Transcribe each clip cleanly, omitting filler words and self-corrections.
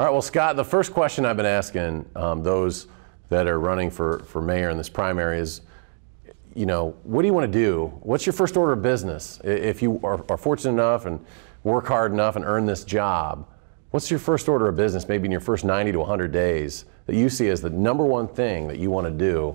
All right, well, Scott, the first question I've been asking those that are running for mayor in this primary is, you know, what do you want to do? What's your first order of business? If you are fortunate enough and work hard enough and earn this job, what's your first order of business, maybe in your first 90 to 100 days, that you see as the #1 thing that you want to do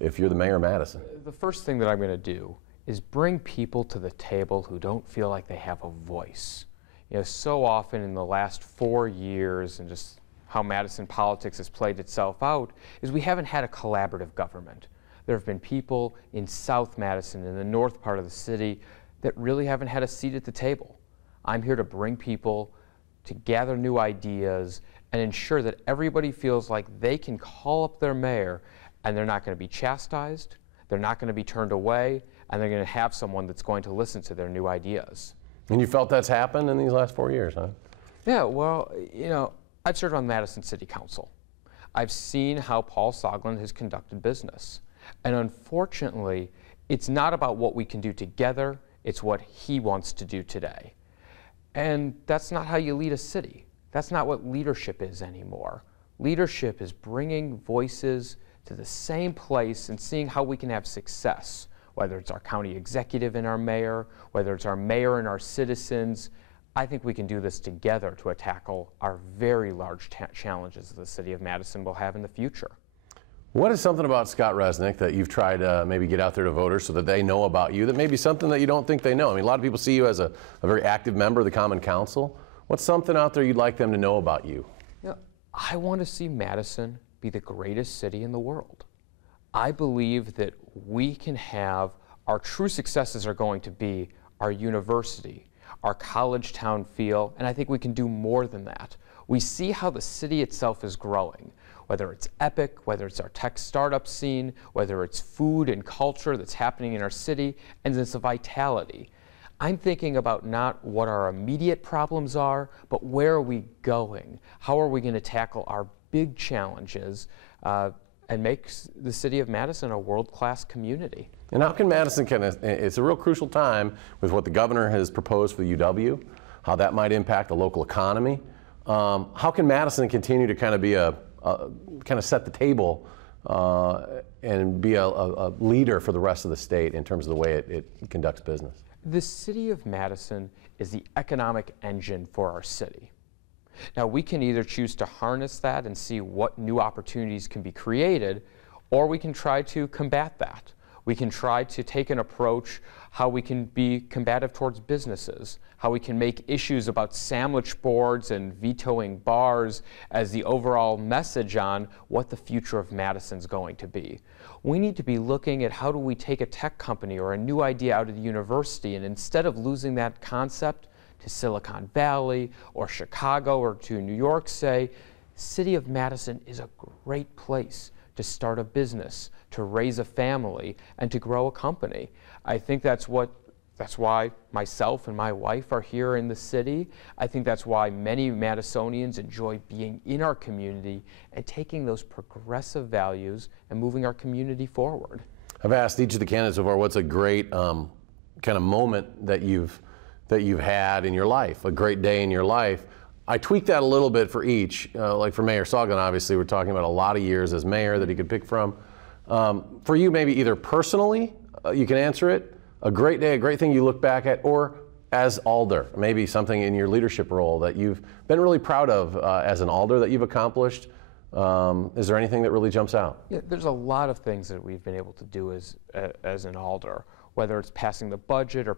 if you're the mayor of Madison? The first thing that I'm going to do is bring people to the table who don't feel like they have a voice. You know, so often in the last 4 years, and just how Madison politics has played itself out, is we haven't had a collaborative government. There have been people in South Madison, in the north part of the city, that really haven't had a seat at the table. I'm here to bring people to gather new ideas and ensure that everybody feels like they can call up their mayor and they're not going to be chastised, they're not going to be turned away, and they're going to have someone that's going to listen to their new ideas. And you felt that's happened in these last 4 years, huh? Yeah, well, you know, I've served on Madison City Council. I've seen how Paul Soglin has conducted business. And unfortunately, it's not about what we can do together, it's what he wants to do today. And that's not how you lead a city. That's not what leadership is anymore. Leadership is bringing voices to the same place and seeing how we can have success, whether it's our county executive and our mayor, whether it's our mayor and our citizens. I think we can do this together to tackle our very large challenges the city of Madison will have in the future. What is something about Scott Resnick that you've tried to maybe get out there to voters so that they know about you, that may be something that you don't think they know? I mean, a lot of people see you as a very active member of the Common Council. What's something out there you'd like them to know about you? Yeah, I want to see Madison be the greatest city in the world. I believe that we can have, our true successes are going to be our university, our college town feel, and I think we can do more than that. We see how the city itself is growing, whether it's Epic, whether it's our tech startup scene, whether it's food and culture that's happening in our city, and it's a vitality. I'm thinking about not what our immediate problems are, but where are we going? How are we going to tackle our big challenges and make the city of Madison a world-class community? And how can Madison it's a real crucial time with what the governor has proposed for the UW, how that might impact the local economy. How can Madison continue to kind of be kind of set the table and be a leader for the rest of the state in terms of the way it conducts business? The city of Madison is the economic engine for our city. Now, we can either choose to harness that and see what new opportunities can be created, or we can try to combat that. We can try to take an approach how we can be combative towards businesses, how we can make issues about sandwich boards and vetoing bars as the overall message on what the future of Madison's going to be. We need to be looking at how do we take a tech company or a new idea out of the university, and instead of losing that concept to Silicon Valley or Chicago or to New York, say, city of Madison is a great place to start a business, to raise a family, and to grow a company. I think that's why myself and my wife are here in the city. I think that's why many Madisonians enjoy being in our community and taking those progressive values and moving our community forward. I've asked each of the candidates so far, what's a great kind of moment that you've had in your life, a great day in your life. I tweaked that a little bit for each. Like for Mayor Soglin, obviously, we're talking about a lot of years as mayor that he could pick from. For you, maybe either personally, you can answer it, a great day, a great thing you look back at, or as alder, maybe something in your leadership role that you've been really proud of as an alder that you've accomplished. Is there anything that really jumps out? Yeah, there's a lot of things that we've been able to do as an alder, whether it's passing the budget or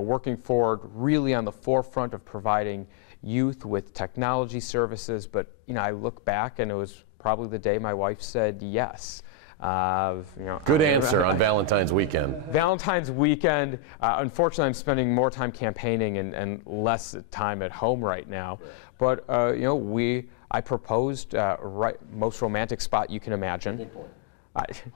working forward really on the forefront of providing youth with technology services. But I look back and it was probably the day my wife said yes. Good answer on Valentine's weekend. Valentine's weekend. Unfortunately, I'm spending more time campaigning and less time at home right now. But I proposed most romantic spot you can imagine.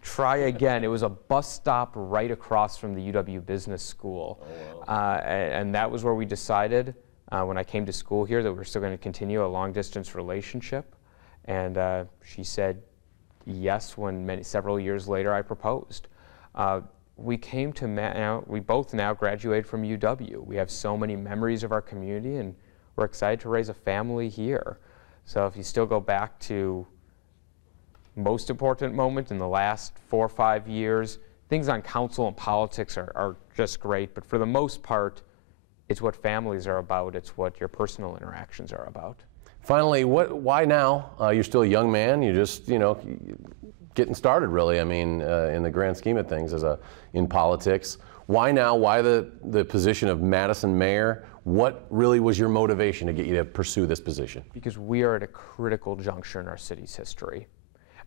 Try again. It was a bus stop right across from the UW Business School. Oh, wow. And that was where we decided when I came to school here that we're still going to continue a long distance relationship. And she said yes when several years later I proposed. We both now graduated from UW. We have so many memories of our community and we're excited to raise a family here. So if you still go back to most important moment in the last 4 or 5 years, things on council and politics are just great, but for the most part, it's what families are about, it's what your personal interactions are about. Finally, why now? You're still a young man, you're just, getting started really, I mean, in the grand scheme of things in politics. Why now? Why the position of Madison mayor? What really was your motivation to get you to pursue this position? Because we are at a critical juncture in our city's history.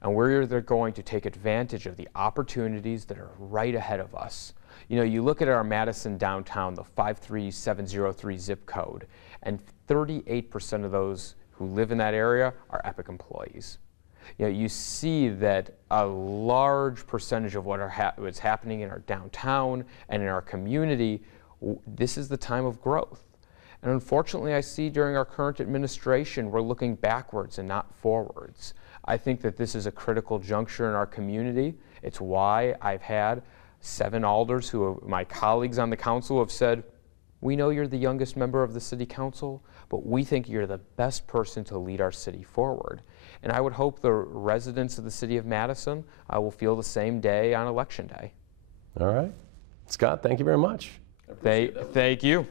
And we're either going to take advantage of the opportunities that are right ahead of us. You look at our Madison downtown, the 53703 zip code, and 38% of those who live in that area are Epic employees. You see that a large percentage of what's happening in our downtown and in our community, this is the time of growth. And unfortunately, I see during our current administration, we're looking backwards and not forwards. I think that this is a critical juncture in our community. It's why I've had 7 alders who are my colleagues on the council have said, we know you're the youngest member of the city council, but we think you're the best person to lead our city forward. And I would hope the residents of the city of Madison will feel the same day on election day. All right. Scott, thank you very much. Thank you.